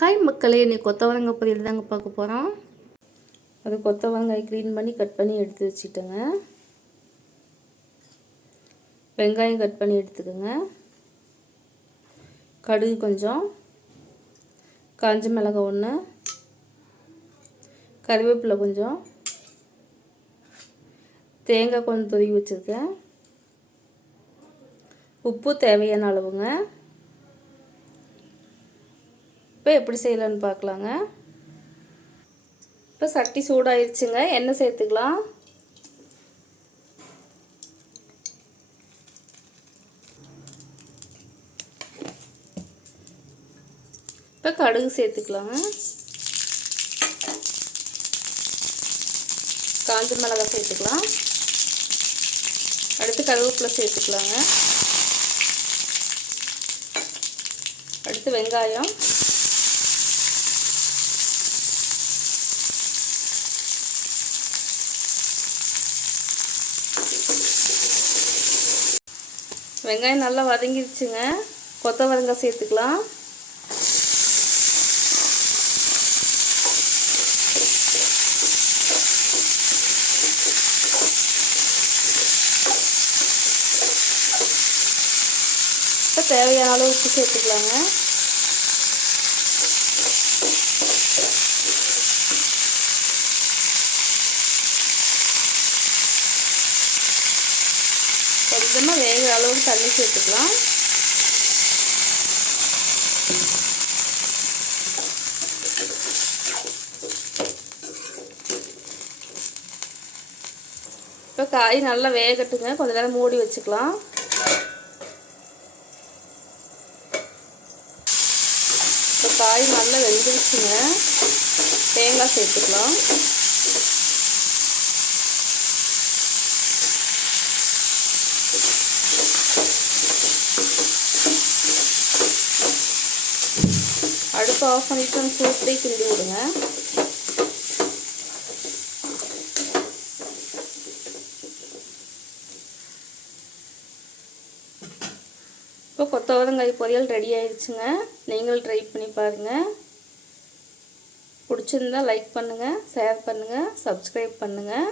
Hi மக்களே. இன்னைக்கு கொத்தவரங்காய் பொரியல் தாங்க பார்க்க போகிறோம் அது கொத்தவரங்காய் க்ளீன் பண்ணி கட் பண்ணி எடுத்து வச்சுட்டேங்க. வெங்காயம் கட் பண்ணி எடுத்துக்கோங்க. கடுகு கொஞ்சம். காஞ்ச மிளகாய் ஒன்று கருவேப்பிலை கொஞ்சம். தேங்காய் கொஞ்சம் துருவி வச்சுருக்கேன். உப்பு தேவையான அளவுங்க. இப்போ எப்படி செய்யலான்னு பார்க்கலாங்க. இப்போ சட்டி சூடாயிருச்சுங்க. எண்ணெய் சேர்த்துக்கலாம். இப்போ கடுகு சேர்த்துக்கலாங்க. காஞ்ச மிளகாய் சேர்த்துக்கலாம். அடுத்து கருவேப்பிலை சேர்த்துக்கலாங்க. அடுத்து வெங்காயம். வெங்காயம் நல்லா வதங்கிருச்சுங்க. கொத்தவரங்காய் சேர்த்துக்கலாம். இப்போ தேவையான அளவு உப்பு சேர்த்துக்கலாங்க. கொஞ்சமாக வேகிற அளவுக்கு தண்ணி சேர்த்துக்கலாம். இப்போ காய் நல்லா வேகட்டுங்க. கொஞ்ச நேரம் மூடி வச்சுக்கலாம். இப்போ காய் நல்லா வெந்துருச்சுங்க. தேங்காய் சேர்த்துக்கலாம். அடுப்பு ஆஃப் பண்ணிவிட்டு நம்ம சூப்பே கிண்டி விடுங்க. இப்போ கொத்தவரங்காய் பொரியல் ரெடி ஆயிடுச்சுங்க. நீங்களும் ட்ரை பண்ணி பாருங்கள் பிடிச்சிருந்தா லைக் பண்ணுங்கள் ஷேர் பண்ணுங்கள் சப்ஸ்கிரைப் பண்ணுங்கள்